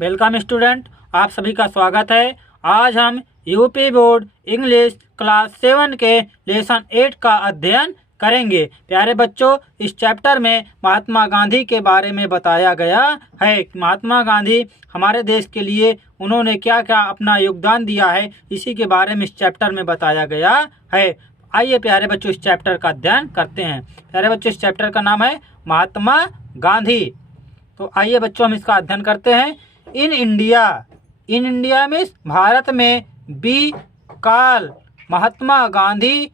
Welcome student, आप सभी का स्वागत है। आज हम यूपी बोर्ड इंग्लिश क्लास 7 के लेसन 8 का अध्ययन करेंगे। प्यारे बच्चों, इस चैप्टर में महात्मा गांधी के बारे में बताया गया है। महात्मा गांधी हमारे देश के लिए उन्होंने क्या क्या अपना योगदान दिया है, इसी के बारे में इस चैप्टर में बताया गया है। आइए प्यारे बच्चों, इस चैप्टर का अध्ययन करते हैं। प्यारे बच्चों, इस चैप्टर का नाम है महात्मा गांधी। तो आइए बच्चों, हम इसका अध्ययन करते हैं। इन इंडिया में भारत में बी काल महात्मा गांधी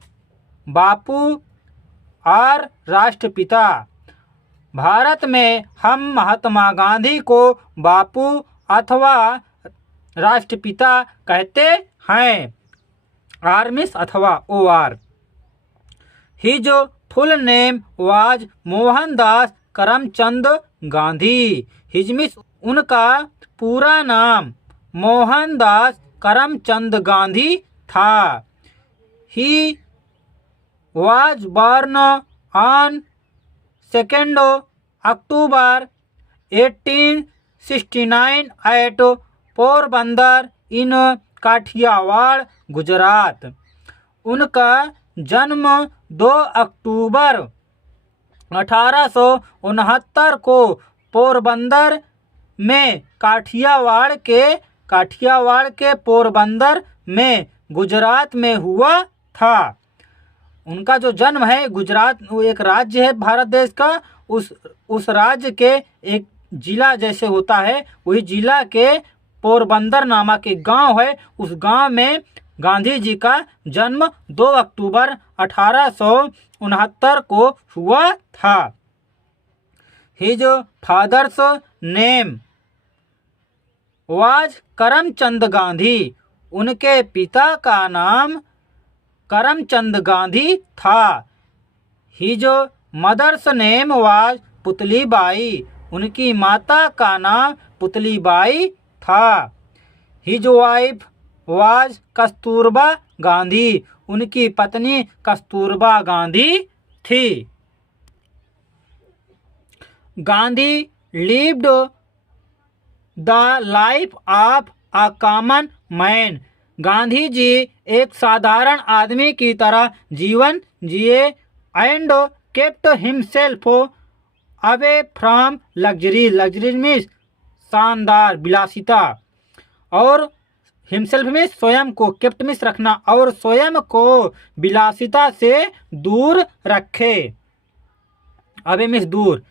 बापू और राष्ट्रपिता। भारत में हम महात्मा गांधी को बापू अथवा राष्ट्रपिता कहते हैं। आर मिस अथवा ओ आर। His full name was Mohandas Karamchand Gandhi. His मिस उनका पूरा नाम मोहनदास करमचंद गांधी था। He was born on 2 October 1869 at Porbandar in Kathiawar, Gujarat. उनका जन्म 2 अक्टूबर 1869 को पोरबंदर में काठियावाड़ के पोरबंदर में गुजरात में हुआ था। उनका जो जन्म है, गुजरात वो एक राज्य है भारत देश का, उस राज्य के एक जिला जैसे होता है, वही जिला के पोरबंदर नामक एक गांव है। उस गांव में गांधी जी का जन्म 2 अक्टूबर 1869 को हुआ था। His father's name was Karamchand Gandhi. उनके पिता का नाम करमचंद गांधी था। His mother's name was Putlibai. उनकी माता का नाम पुतलीबाई था। His wife was Kasturba Gandhi. उनकी पत्नी कस्तूरबा गांधी थी। Gandhi lived the life of a common man. Gandhi ji एक साधारण आदमी की तरह जीवन जिए and kept himself away from luxury means शानदार विलासिता, और हिमसेल्फ में स्वयं को, केप्ट मीन्स रखना, और स्वयं को विलासिता से दूर रखे। अवे मीन्स दूर।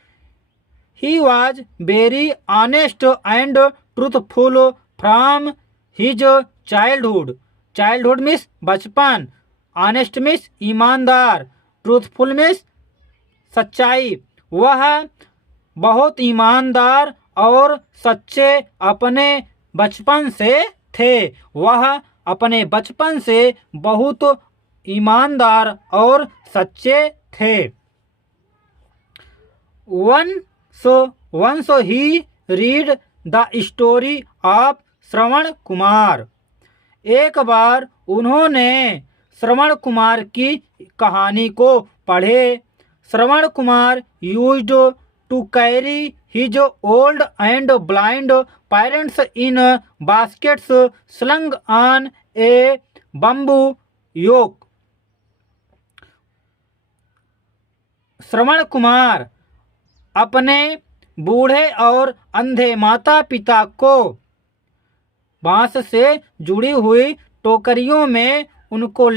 He was very honest and truthful from his childhood. Childhood means बचपन, honest means ईमानदार, truthful means सच्चाई। वह बहुत ईमानदार और सच्चे अपने बचपन से थे। वह अपने बचपन से बहुत ईमानदार और सच्चे थे। Once he read the story of Shravan Kumar. एक बार उन्होंने श्रवण कुमार की कहानी को पढ़े। Shravan Kumar used to carry his old and blind parents in baskets slung on a bamboo yoke. Shravan Kumar अपने बूढ़े और अंधे माता पिता को बांस से जुड़ी हुई टोकरियों में उनको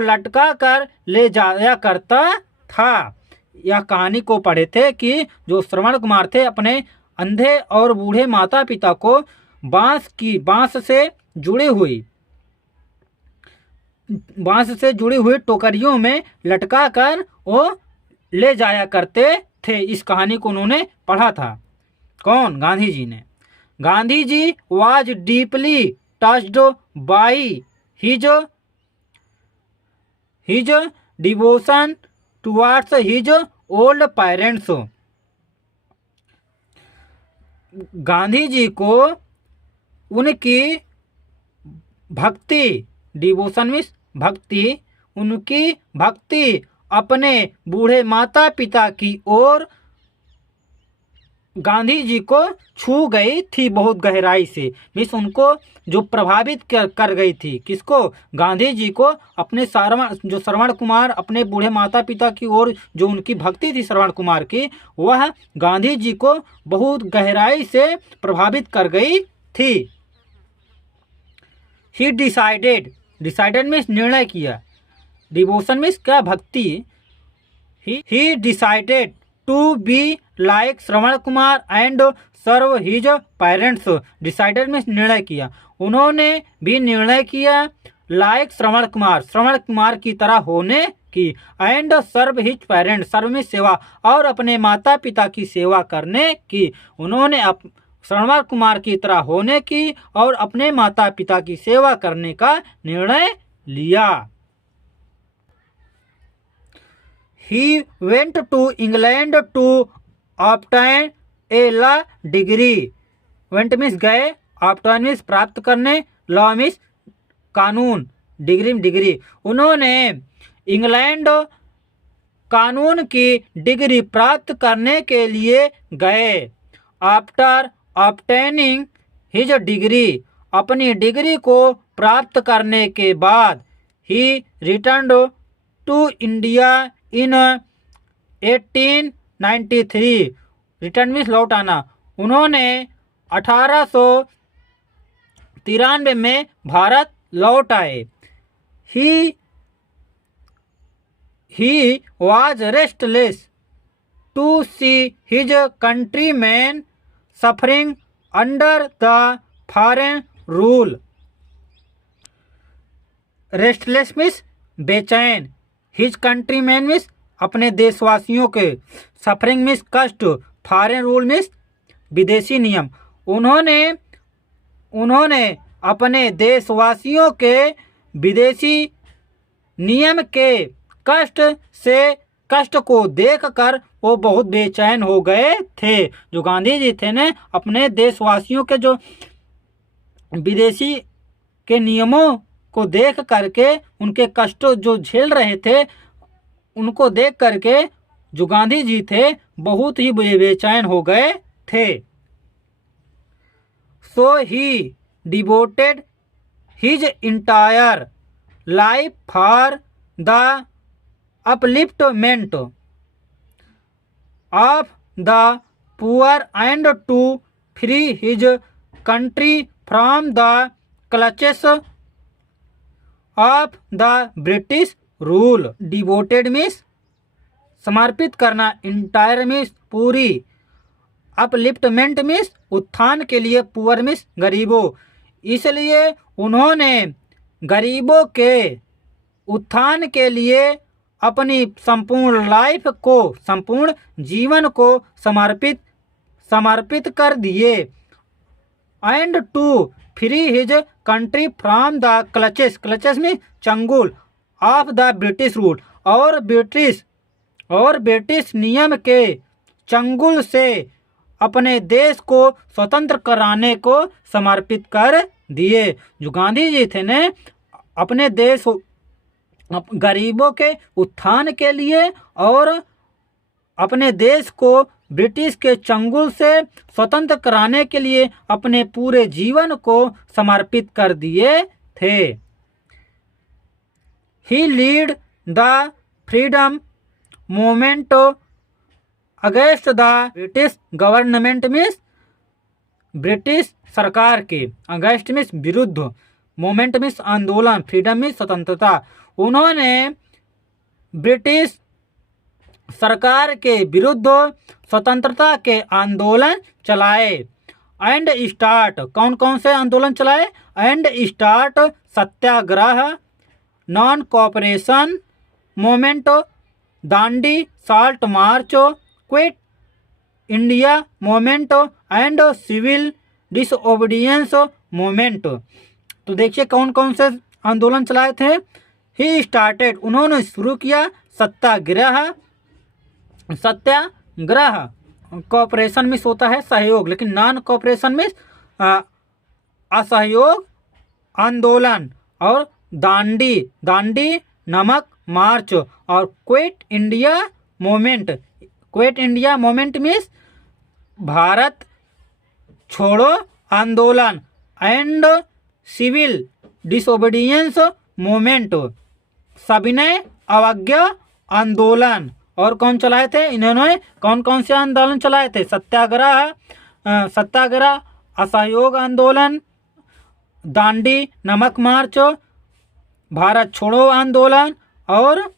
लटका कर ले जाया करता था। यह कहानी को पढ़े थे कि जो श्रवण कुमार थे, अपने अंधे और बूढ़े माता पिता को बांस से जुड़ी हुई टोकरियों में लटका कर वो ले जाया करते थे। इस कहानी को उन्होंने पढ़ा था। कौन? गांधी जी ने। Gandhi ji was deeply touched by his devotion towards his old parents. Gandhi ji को उनकी भक्ति, डिवोशन मीन्स भक्ति, उनकी भक्ति अपने बूढ़े माता पिता की ओर गांधी जी को छू गई थी बहुत गहराई से, मीन्स उनको जो प्रभावित कर गई थी। किसको? गांधी जी को। अपने श्रवण कुमार, अपने बूढ़े माता पिता की ओर जो उनकी भक्ति थी श्रवण कुमार की, वह गांधी जी को बहुत गहराई से प्रभावित कर गई थी। ही डिसाइडेड मीन्स निर्णय किया, डिवोशन मीन्स क्या? भक्ति। He decided to be like Shravan Kumar and serve his parents. Decided means निर्णय किया, उन्होंने भी निर्णय किया लाइक श्रवण कुमार की तरह होने की। एंड सर्व हिज पेरेंट्स, सर्व में सेवा, और अपने माता पिता की सेवा करने की। उन्होंने श्रवण कुमार की तरह होने की और अपने माता पिता की सेवा करने का निर्णय लिया। He went to England to obtain a law degree. Went means गए, obtain means प्राप्त करने, law means कानून, डिग्री। उन्होंने इंग्लैंड कानून की डिग्री प्राप्त करने के लिए गए। आफ्टर obtaining his degree, अपनी डिग्री को प्राप्त करने के बाद, he returned to India in 1893। Return means लौट आना। उन्होंने 1893 में भारत लौट आए। ही was restless to see his countrymen suffering under the foreign rule। Restless means बेचैन, हिज कंट्रीमैन मीन्स अपने देशवासियों के, सफरिंग मीन्स कष्ट, फॉरेन रूल मीन्स विदेशी नियम। उन्होंने अपने देशवासियों के विदेशी नियम के कष्ट को देखकर वो बहुत बेचैन हो गए थे। जो गांधी जी थे ने अपने देशवासियों के जो विदेशी के नियमों को देख करके, उनके कष्ट जो झेल रहे थे, उनको देख करके जो गांधी जी थे बहुत ही बेचैन हो गए थे। So he devoted his entire life for the upliftment of the poor and to free his country from the clutches of the British rule. Devoted means समर्पित करना, इंटायर मीन्स पूरी, अपलिफ्टमेंट मीन्स उत्थान के लिए, पुअर मीन्स गरीबों। इसलिए उन्होंने गरीबों के उत्थान के लिए अपनी संपूर्ण लाइफ को, संपूर्ण जीवन को समर्पित कर दिए। And to free his country from the clutches में चंगुल ऑफ द ब्रिटिश रूल, और ब्रिटिश नियम के चंगुल से अपने देश को स्वतंत्र कराने को समर्पित कर दिए। जो गांधी जी थे ने अपने देश गरीबों के उत्थान के लिए और अपने देश को ब्रिटिश के चंगुल से स्वतंत्र कराने के लिए अपने पूरे जीवन को समर्पित कर दिए थे। He lead the freedom movement against the British government means British सरकार के, अगेंस्ट मीन्स विरुद्ध, मूवमेंट मीन्स आंदोलन, फ्रीडम मीन्स स्वतंत्रता। उन्होंने ब्रिटिश सरकार के विरुद्ध स्वतंत्रता के आंदोलन चलाए। एंड स्टार्ट, कौन कौन से आंदोलन चलाए? And start satyagraha, non cooperation movement, Dandi salt march, quit India movement and civil disobedience movement. तो देखिए कौन कौन से आंदोलन चलाए थे। ही स्टार्टेड, उन्होंने शुरू किया सत्याग्रह कोऑपरेशन में होता है सहयोग, लेकिन नॉन कोऑपरेशन में असहयोग आंदोलन, और दांडी नमक मार्च, और quit India movement means Bharat छोड़ो आंदोलन एंड सिविल डिसोबीडियंस मूवमेंट, सविनय अवज्ञा आंदोलन। और कौन चलाए थे इन्होंने, कौन कौन से आंदोलन चलाए थे? सत्याग्रह, असहयोग आंदोलन, दांडी नमक मार्च, भारत छोड़ो आंदोलन और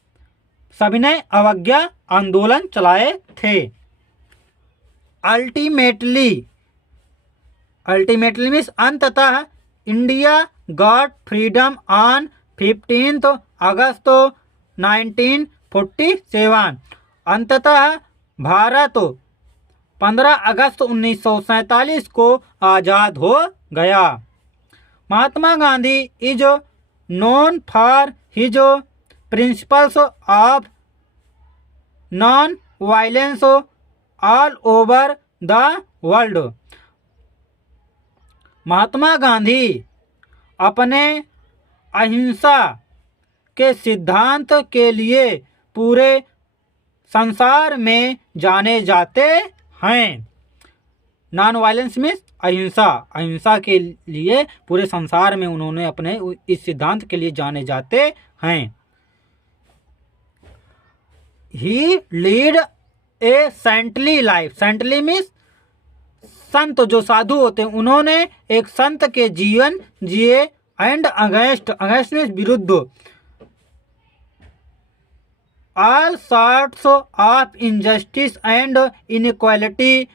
सविनय अवज्ञा आंदोलन चलाए थे। अल्टीमेटली मीन्स अंततः इंडिया गॉट फ्रीडम ऑन 15 अगस्त 1947। अंततः भारत 15 अगस्त 1947 को आज़ाद हो गया। Mahatma Gandhi is known for his principles of non violence all over the world. Mahatma Gandhi अपने अहिंसा के सिद्धांत के लिए पूरे संसार में जाने जाते हैं। नॉन वायलेंस में अहिंसा के लिए पूरे संसार में उन्होंने अपने इस सिद्धांत के लिए जाने जाते हैं। He lead a saintly life, saintly means संत जो साधु होते हैं, उन्होंने एक संत के जीवन जिए एंड अगेंस्ट मीन्स विरुद्ध all sorts of injustice and inequality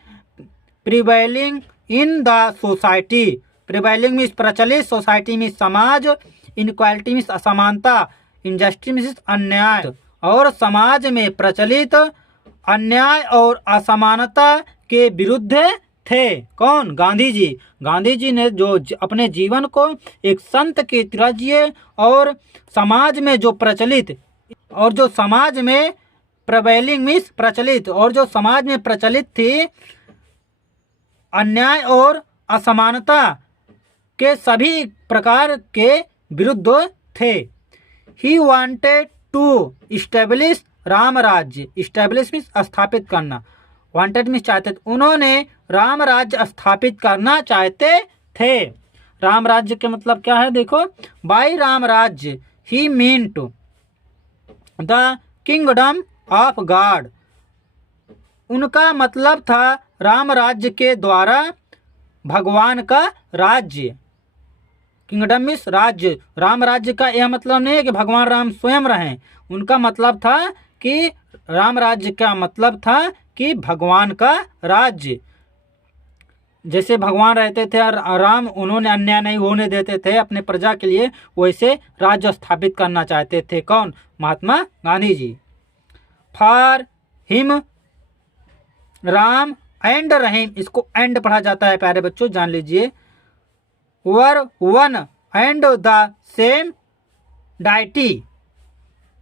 prevailing in the society. Prevailing means प्रचलित, सोसाइटी मीन्स समाज, इनइक्वालिटी मीन्स असमानता, इनजस्टिस मीन्स अन्याय। और समाज में प्रचलित अन्याय और असमानता के विरुद्ध थे। कौन? गांधी जी। गांधी जी ने जो अपने जीवन को एक संत की तरह जिए और समाज में जो प्रचलित और जो समाज में प्रिवेलिंग मीन्स प्रचलित और जो समाज में प्रचलित थी अन्याय और असमानता के सभी प्रकार के विरुद्ध थे। He wanted to establish Ram Rajya, establish means स्थापित करना, वांटेड मीन्स चाहते थे। उन्होंने राम राज्य स्थापित करना चाहते थे। राम राज्य के मतलब क्या है देखो, by Ram Rajya he meant the kingdom of God. उनका मतलब था राम राज्य के द्वारा भगवान का राज्य। किंगडम मीन्स राज्य। राम राज्य का यह मतलब नहीं है कि भगवान राम स्वयं रहें। उनका मतलब था कि राम राज्य का मतलब था कि भगवान का राज्य। जैसे भगवान रहते थे और राम उन्होंने अन्याय नहीं होने देते थे अपने प्रजा के लिए, वैसे राज्य स्थापित करना चाहते थे। कौन? Mahatma Gandhi ji. For him Ram and Rahim, इसको एंड पढ़ा जाता है प्यारे बच्चों, जान लीजिए। Were one and the same deity,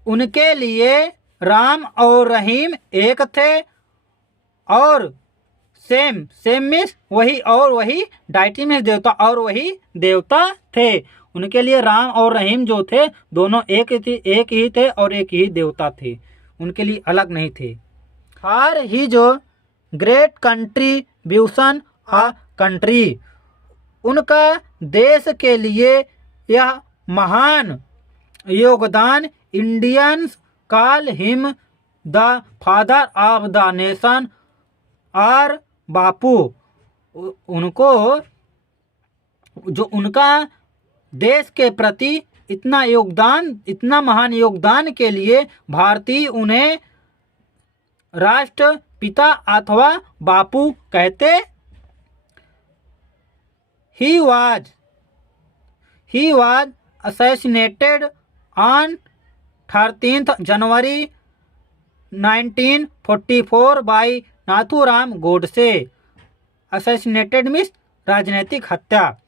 उनके लिए राम और रहीम एक थे और सेम मीन्स वही और वही, डाइटी मीन्स देवता और वही देवता थे। उनके लिए राम और रहीम जो थे दोनों एक ही थे और एक ही देवता थे, उनके लिए अलग नहीं थे। फॉर ही जो ग्रेट कंट्रीब्यूशन अ कंट्री, उनका देश के लिए यह महान योगदान, Indians call him the father of the nation और बापू। उनको जो उनका देश के प्रति इतना योगदान, इतना महान योगदान के लिए भारतीय उन्हें राष्ट्रपिता अथवा बापू कहते। He was assassinated on 13th January 1944 by Nathuram Godse. Assassinated means राजनीतिक हत्या।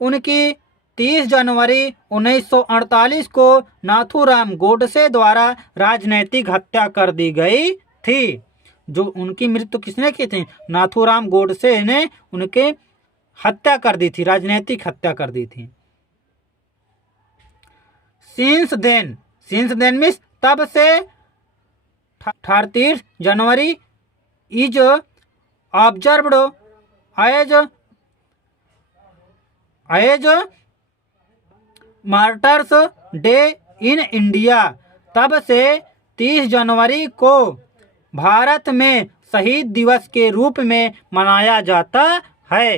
उनकी 30 जनवरी 1948 को नाथूराम गोडसे द्वारा राजनीतिक हत्या कर दी गई थी। जो उनकी मृत्यु किसने की थी? नाथूराम गोडसे ने उनके हत्या कर दी थी, राजनीतिक हत्या कर दी थी। सिंस देन मीन्स तब से 30 January is observed as martyrs day in India. तब से 30 जनवरी को भारत में शहीद दिवस के रूप में मनाया जाता है।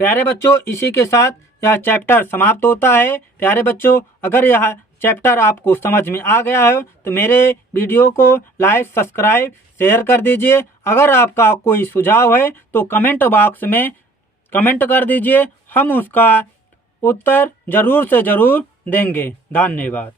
प्यारे बच्चों, इसी के साथ यह चैप्टर समाप्त होता है। प्यारे बच्चों, अगर यह चैप्टर आपको समझ में आ गया है तो मेरे वीडियो को लाइक, सब्सक्राइब, शेयर कर दीजिए। अगर आपका कोई सुझाव है तो कमेंट बॉक्स में कमेंट कर दीजिए, हम उसका उत्तर ज़रूर से ज़रूर देंगे। धन्यवाद।